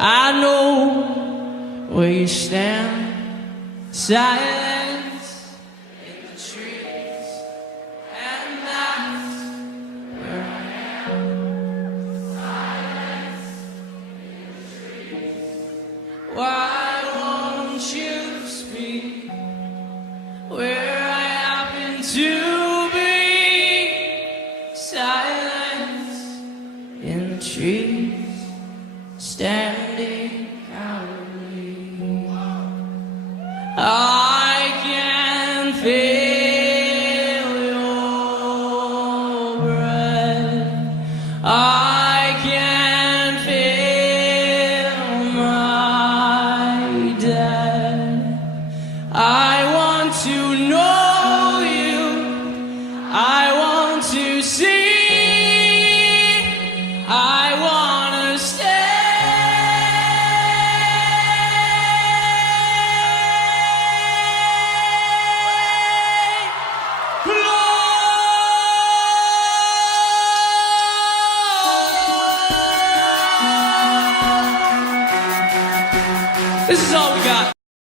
I know where you stand, silence in the trees, and that's where I am. Silence in the trees. Why won't you speak where I happen to be? Silence in the trees, standing cowardly. I can feel your breath. I can feel my death. I want to know you. I want to see. I want to stay. This is all we got.